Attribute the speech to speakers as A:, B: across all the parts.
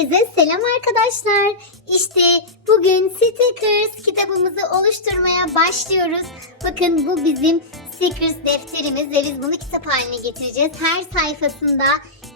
A: Herkese selam arkadaşlar. İşte bugün Stickers kitabımızı oluşturmaya başlıyoruz. Bakın bu bizim Stickers defterimiz ve biz bunu kitap haline getireceğiz. Her sayfasında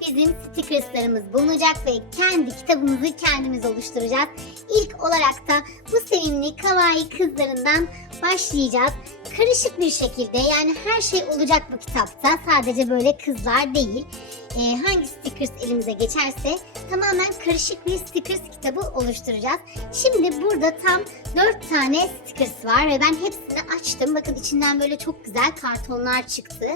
A: bizim stickerslarımız bulunacak ve kendi kitabımızı kendimiz oluşturacağız. İlk olarak da bu sevimli kawaii kızlarından başlayacağız. Karışık bir şekilde yani her şey olacak bu kitapta. Sadece böyle kızlar değil. Ee, hangi stickers elimize geçerse tamamen karışık bir stickers kitabı oluşturacağız. Şimdi burada tam 4 tane stickers var ve ben hepsini açtım. Bakın içinden böyle çok güzel kartonlar çıktı.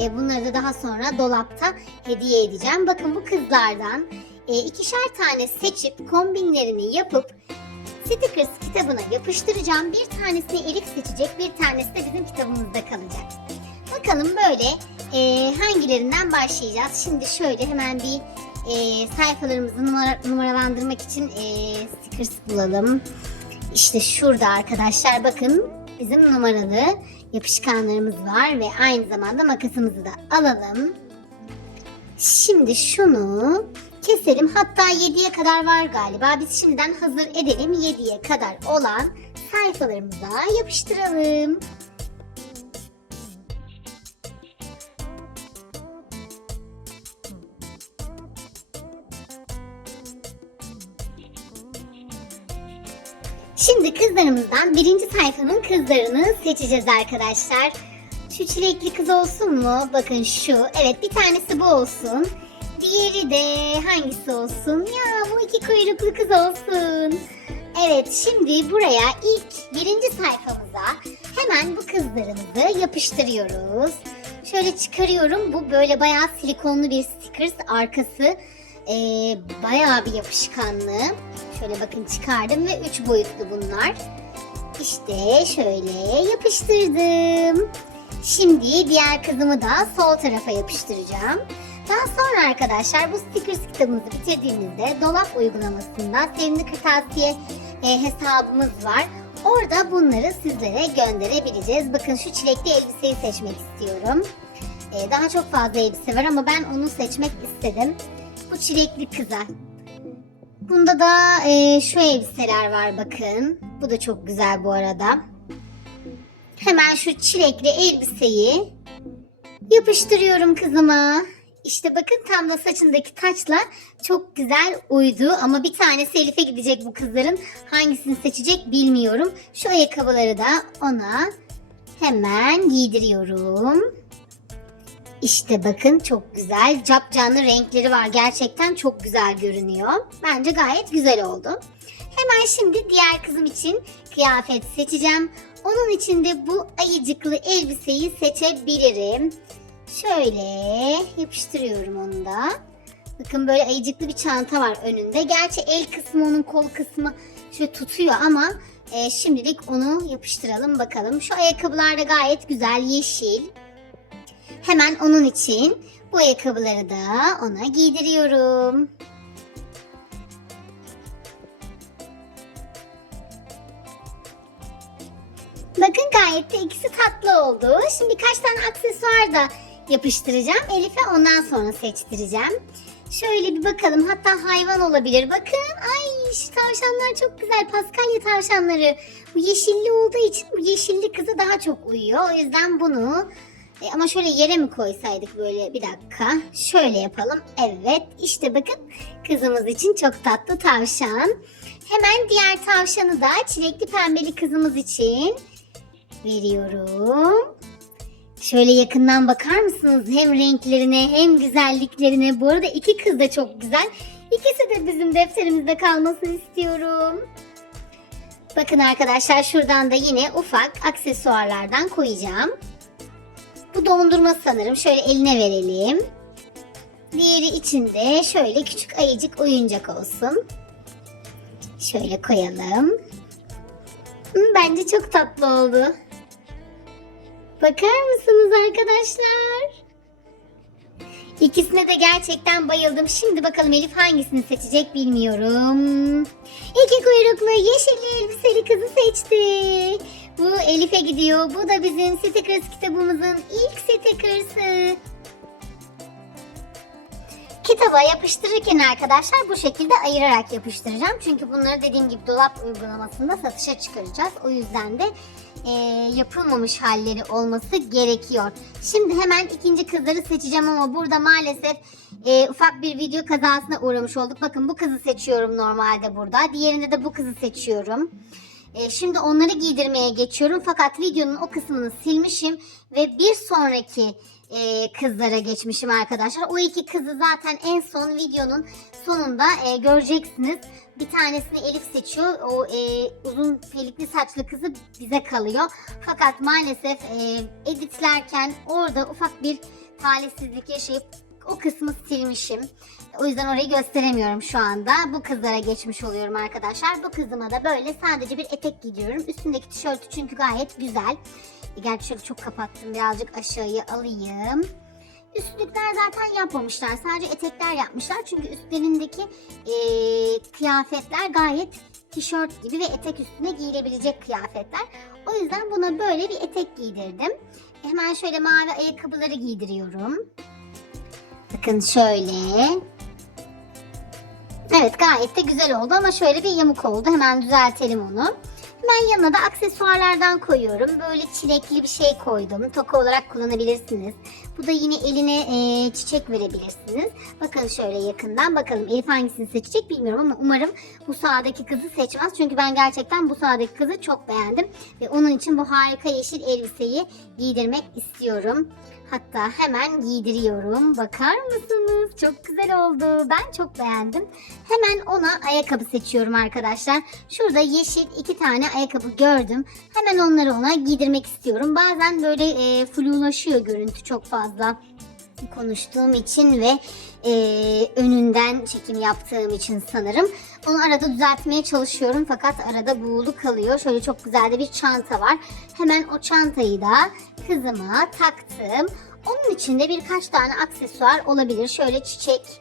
A: Ee, bunları da daha sonra dolapta hediye edeceğim. Bakın bu kızlardan e, ikişer tane seçip kombinlerini yapıp Stickers kitabına yapıştıracağım. Bir tanesini Elif seçecek, bir tanesi de bizim kitabımızda kalacak. Bakalım böyle e, hangilerinden başlayacağız. Şimdi şöyle hemen bir e, sayfalarımızı numara, numaralandırmak için e, stickers bulalım. İşte şurada arkadaşlar bakın bizim numaralı yapışkanlarımız var ve aynı zamanda makasımızı da alalım. Şimdi şunu keselim. Hatta 7'ye kadar var galiba. Biz şimdiden hazır edelim. 7'ye kadar olan sayfalarımıza yapıştıralım. Şimdi kızlarımızdan birinci sayfanın kızlarını seçeceğiz arkadaşlar. Şu çilekli kız olsun mu? Bakın şu. Evet bir tanesi bu olsun. Diğeri de hangisi olsun? Ya bu iki kuyruklu kız olsun. Evet şimdi buraya ilk birinci sayfamıza hemen bu kızlarımızı yapıştırıyoruz. Şöyle çıkarıyorum. Bu böyle bayağı silikonlu bir stickers. Arkası eee bayağı bir yapışkanlı. Şöyle bakın çıkardım ve üç boyutlu bunlar. İşte şöyle yapıştırdım. Şimdi diğer kızımı da sol tarafa yapıştıracağım. Daha sonra arkadaşlar bu stickers kitabımızı bitirdiğimizde dolap uygulamasında sevimli kırtasiye e, hesabımız var. Orada bunları sizlere gönderebileceğiz. Bakın şu çilekli elbiseyi seçmek istiyorum. E, daha çok fazla elbise var ama ben onu seçmek istedim. Bu çilekli kıza. Bunda da e, şu elbiseler var bakın. Bu da çok güzel bu arada. Hemen şu çilekli elbiseyi yapıştırıyorum kızıma. İşte bakın tam da saçındaki taçla çok güzel uydu ama bir tanesi Elif'e gidecek bu kızların. Hangisini seçecek bilmiyorum. Şu ayakkabıları da ona hemen giydiriyorum. İşte bakın çok güzel cap canlı renkleri var. Gerçekten çok güzel görünüyor. Bence gayet güzel oldu. Hemen şimdi diğer kızım için kıyafet seçeceğim. Onun için de bu ayıcıklı elbiseyi seçebilirim. Şöyle yapıştırıyorum onu da. Bakın böyle ayıcıklı bir çanta var önünde. Gerçi el kısmı onun kol kısmı şöyle tutuyor ama e, şimdilik onu yapıştıralım bakalım. Şu ayakkabılar da gayet güzel yeşil. Hemen onun için bu ayakkabıları da ona giydiriyorum. Bakın gayet de ikisi tatlı oldu. Şimdi birkaç tane aksesuar da yapıştıracağım. Elif'e ondan sonra seçtireceğim. Şöyle bir bakalım. Hatta hayvan olabilir. Bakın. Ay şu tavşanlar çok güzel. Paskalya tavşanları. Bu yeşilli olduğu için bu yeşilli kıza daha çok uyuyor. O yüzden bunu e, ama şöyle yere mi koysaydık böyle bir dakika. Şöyle yapalım. Evet işte bakın kızımız için çok tatlı tavşan. Hemen diğer tavşanı da çilekli pembeli kızımız için veriyorum. Şöyle yakından bakar mısınız? Hem renklerine hem güzelliklerine. Bu arada iki kız da çok güzel. İkisi de bizim defterimizde kalmasını istiyorum. Bakın arkadaşlar şuradan da yine ufak aksesuarlardan koyacağım. Bu dondurma sanırım. Şöyle eline verelim. Diğeri içinde şöyle küçük ayıcık oyuncak olsun. Şöyle koyalım. Hı, Bence çok tatlı oldu. Bakar mısınız arkadaşlar? İkisine de gerçekten bayıldım. Şimdi bakalım Elif hangisini seçecek bilmiyorum. İki kuyruklu yeşilli elbiseli kızı seçti. Bu Elif'e gidiyor. Bu da bizim stickers kitabımızın ilk stickersı. Kitaba yapıştırırken arkadaşlar bu şekilde ayırarak yapıştıracağım. Çünkü bunları dediğim gibi dolap uygulamasında satışa çıkaracağız. O yüzden de e, yapılmamış halleri olması gerekiyor. Şimdi hemen ikinci kızları seçeceğim ama burada maalesef e, ufak bir video kazasına uğramış olduk. Bakın bu kızı seçiyorum normalde burada. Diğerinde de bu kızı seçiyorum. E, şimdi onları giydirmeye geçiyorum fakat videonun o kısmını silmişim ve bir sonraki e, kızlara geçmişim arkadaşlar. O iki kızı zaten en son videonun sonunda e, göreceksiniz. Bir tanesini Elif seçiyor. O e, uzun pelikli saçlı kızı bize kalıyor. Fakat maalesef e, editlerken orada ufak bir talihsizlik yaşayıp o kısmı silmişim. O yüzden orayı gösteremiyorum şu anda. Bu kızlara geçmiş oluyorum arkadaşlar. Bu kızıma da böyle sadece bir etek giyiyorum. Üstündeki tişörtü çünkü gayet güzel. E, Gerçi şöyle çok kapattım. Birazcık aşağıya alayım. Üstlükler zaten yapmamışlar. Sadece etekler yapmışlar. Çünkü üstlerindeki e, kıyafetler gayet tişört gibi ve etek üstüne giyilebilecek kıyafetler. O yüzden buna böyle bir etek giydirdim. Hemen şöyle mavi ayakkabıları giydiriyorum. Bakın şöyle. Evet gayet de güzel oldu ama şöyle bir yamuk oldu. Hemen düzeltelim onu. Hemen yanına da aksesuarlardan koyuyorum. Böyle çilekli bir şey koydum. Toka olarak kullanabilirsiniz. Bu da yine eline e, çiçek verebilirsiniz. Bakın şöyle yakından bakalım. Elif hangisini seçecek bilmiyorum ama umarım bu sağdaki kızı seçmez. Çünkü ben gerçekten bu sağdaki kızı çok beğendim. Ve onun için bu harika yeşil elbiseyi giydirmek istiyorum. Hatta hemen giydiriyorum. Bakar mısınız? Çok güzel oldu. Ben çok beğendim. Hemen ona ayakkabı seçiyorum arkadaşlar. Şurada yeşil iki tane ayakkabı gördüm. Hemen onları ona giydirmek istiyorum. Bazen böyle e, flulaşıyor görüntü çok fazla konuştuğum için ve e, önünden çekim yaptığım için sanırım. Onu arada düzeltmeye çalışıyorum fakat arada buğulu kalıyor. Şöyle çok güzel de bir çanta var. Hemen o çantayı da kızıma taktım. Onun içinde birkaç tane aksesuar olabilir. Şöyle çiçek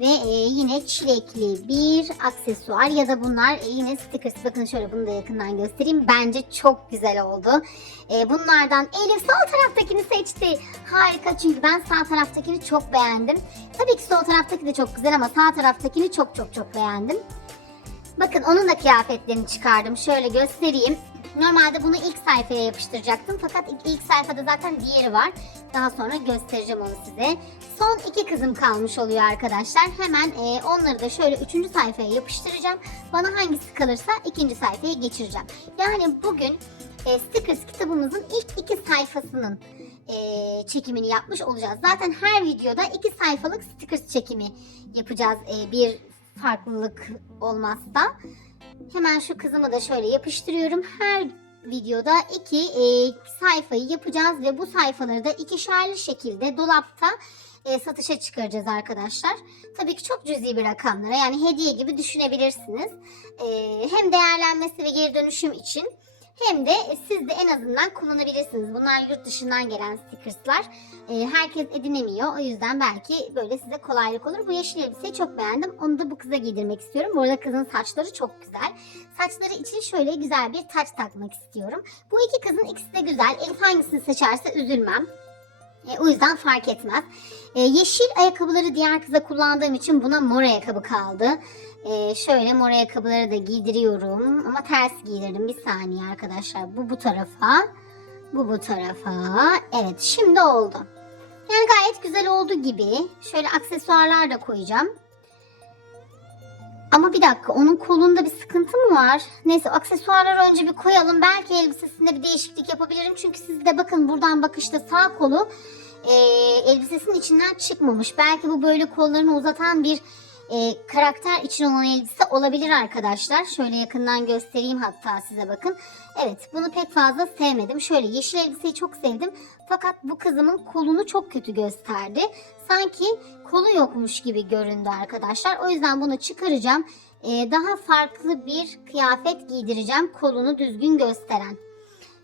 A: ve e, yine çilekli bir aksesuar ya da bunlar e, yine stickers. Bakın şöyle bunu da yakından göstereyim. Bence çok güzel oldu. E, bunlardan Elif sol taraftakini seçti. Harika çünkü ben sağ taraftakini çok beğendim. Tabii ki sol taraftaki de çok güzel ama sağ taraftakini çok çok çok beğendim. Bakın onun da kıyafetlerini çıkardım. Şöyle göstereyim. Normalde bunu ilk sayfaya yapıştıracaktım fakat ilk, sayfada zaten diğeri var. Daha sonra göstereceğim onu size. Son iki kızım kalmış oluyor arkadaşlar. Hemen e, onları da şöyle üçüncü sayfaya yapıştıracağım. Bana hangisi kalırsa ikinci sayfaya geçireceğim. Yani bugün e, Stickers kitabımızın ilk iki sayfasının e, çekimini yapmış olacağız. Zaten her videoda iki sayfalık Stickers çekimi yapacağız. E, bir farklılık olmazsa. Hemen şu kızımı da şöyle yapıştırıyorum. Her videoda iki e, sayfayı yapacağız ve bu sayfaları da ikişerli şekilde dolapta e, satışa çıkaracağız arkadaşlar. Tabii ki çok cüzi bir rakamlara yani hediye gibi düşünebilirsiniz. E, hem değerlenmesi ve geri dönüşüm için hem de siz de en azından kullanabilirsiniz. Bunlar yurt dışından gelen stickerslar. E, herkes edinemiyor. O yüzden belki böyle size kolaylık olur. Bu yeşil elbiseyi çok beğendim. Onu da bu kıza giydirmek istiyorum. Bu arada kızın saçları çok güzel. Saçları için şöyle güzel bir taç takmak istiyorum. Bu iki kızın ikisi de güzel. Elif hangisini seçerse üzülmem. E, o yüzden fark etmez. E, yeşil ayakkabıları diğer kıza kullandığım için buna mor ayakkabı kaldı. E, şöyle mor ayakkabıları da giydiriyorum. Ama ters giydirdim. Bir saniye arkadaşlar. Bu bu tarafa. Bu bu tarafa. Evet şimdi oldu. Yani gayet güzel oldu gibi. Şöyle aksesuarlar da koyacağım. Ama bir dakika onun kolunda bir sıkıntı mı var? Neyse aksesuarları önce bir koyalım. Belki elbisesinde bir değişiklik yapabilirim. Çünkü siz de bakın buradan bakışta sağ kolu e, elbisesinin içinden çıkmamış. Belki bu böyle kollarını uzatan bir e, karakter için olan elbise olabilir arkadaşlar. Şöyle yakından göstereyim hatta size bakın. Evet bunu pek fazla sevmedim. Şöyle yeşil elbiseyi çok sevdim. Fakat bu kızımın kolunu çok kötü gösterdi. Sanki kolu yokmuş gibi göründü arkadaşlar. O yüzden bunu çıkaracağım. Ee, daha farklı bir kıyafet giydireceğim. Kolunu düzgün gösteren.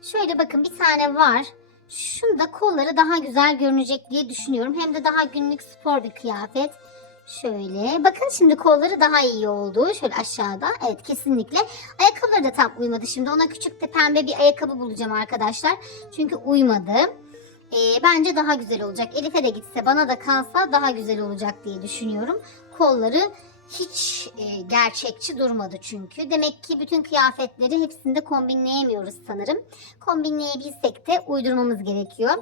A: Şöyle bakın bir tane var. Şunda kolları daha güzel görünecek diye düşünüyorum. Hem de daha günlük spor bir kıyafet. Şöyle. Bakın şimdi kolları daha iyi oldu. Şöyle aşağıda. Evet kesinlikle. Ayakkabıları da tam uymadı. Şimdi ona küçük de pembe bir ayakkabı bulacağım arkadaşlar. Çünkü uymadı. e, bence daha güzel olacak. Elif'e de gitse bana da kalsa daha güzel olacak diye düşünüyorum. Kolları hiç e, gerçekçi durmadı çünkü. Demek ki bütün kıyafetleri hepsinde kombinleyemiyoruz sanırım. Kombinleyebilsek de uydurmamız gerekiyor.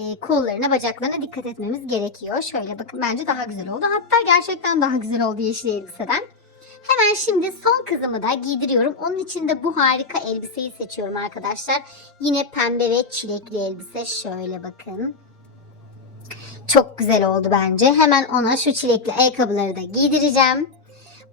A: E, kollarına, bacaklarına dikkat etmemiz gerekiyor. Şöyle bakın bence daha güzel oldu. Hatta gerçekten daha güzel oldu yeşil elbiseden. Hemen şimdi son kızımı da giydiriyorum. Onun için de bu harika elbiseyi seçiyorum arkadaşlar. Yine pembe ve çilekli elbise. Şöyle bakın. Çok güzel oldu bence. Hemen ona şu çilekli ayakkabıları da giydireceğim.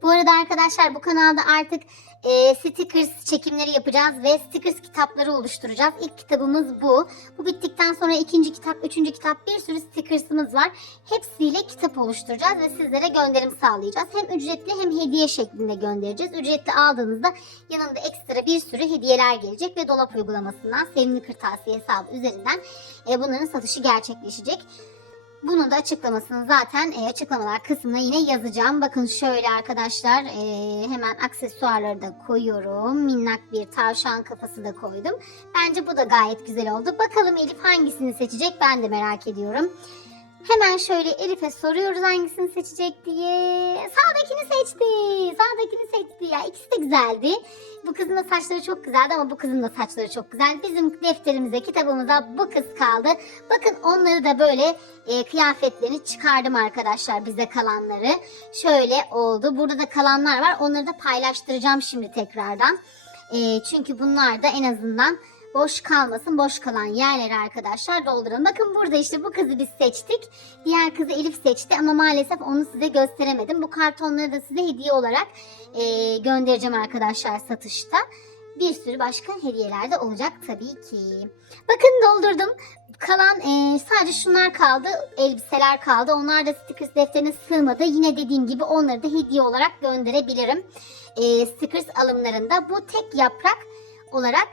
A: Bu arada arkadaşlar bu kanalda artık e, stickers çekimleri yapacağız ve stickers kitapları oluşturacağız. İlk kitabımız bu. Bu bittikten sonra ikinci kitap, üçüncü kitap bir sürü stickersımız var. Hepsiyle kitap oluşturacağız ve sizlere gönderim sağlayacağız. Hem ücretli hem hediye şeklinde göndereceğiz. Ücretli aldığınızda yanında ekstra bir sürü hediyeler gelecek ve dolap uygulamasından sevimli kırtasiye hesabı üzerinden e, bunların satışı gerçekleşecek. Bunun da açıklamasını zaten e, açıklamalar kısmına yine yazacağım. Bakın şöyle arkadaşlar e, hemen aksesuarları da koyuyorum. Minnak bir tavşan kafası da koydum. Bence bu da gayet güzel oldu. Bakalım Elif hangisini seçecek ben de merak ediyorum. Hemen şöyle Elif'e soruyoruz hangisini seçecek diye. Sağdakini seçti. Sağdakini seçti ya. İkisi de güzeldi. Bu kızın da saçları çok güzeldi ama bu kızın da saçları çok güzel. Bizim defterimize, kitabımıza bu kız kaldı. Bakın onları da böyle e, kıyafetlerini çıkardım arkadaşlar bize kalanları. Şöyle oldu. Burada da kalanlar var. Onları da paylaştıracağım şimdi tekrardan. E, çünkü bunlar da en azından boş kalmasın. Boş kalan yerleri arkadaşlar dolduralım. Bakın burada işte bu kızı biz seçtik. Diğer kızı Elif seçti ama maalesef onu size gösteremedim. Bu kartonları da size hediye olarak e, göndereceğim arkadaşlar satışta. Bir sürü başka hediyeler de olacak tabii ki. Bakın doldurdum. Kalan e, sadece şunlar kaldı. Elbiseler kaldı. Onlar da stickers defterine sığmadı. Yine dediğim gibi onları da hediye olarak gönderebilirim. E, stickers alımlarında bu tek yaprak olarak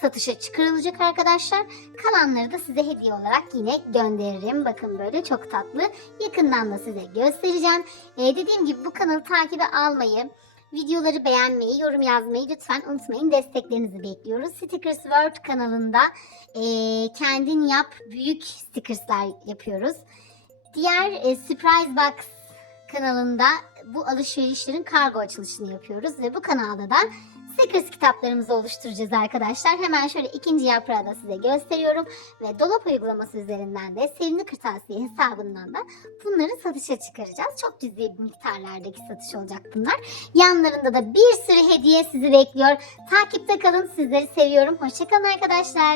A: satışa çıkarılacak arkadaşlar. Kalanları da size hediye olarak yine gönderirim. Bakın böyle çok tatlı. Yakından da size göstereceğim. Ee, dediğim gibi bu kanalı takibe almayı, videoları beğenmeyi, yorum yazmayı lütfen unutmayın. Desteklerinizi bekliyoruz. Stickers World kanalında e, kendin yap büyük stickerslar yapıyoruz. Diğer e, Surprise Box kanalında bu alışverişlerin kargo açılışını yapıyoruz ve bu kanalda da Stickers kitaplarımızı oluşturacağız arkadaşlar. Hemen şöyle ikinci yaprağı da size gösteriyorum. Ve dolap uygulaması üzerinden de sevimli kırtasiye hesabından da bunları satışa çıkaracağız. Çok cüzi miktarlardaki satış olacak bunlar. Yanlarında da bir sürü hediye sizi bekliyor. Takipte kalın. Sizleri seviyorum. Hoşçakalın arkadaşlar.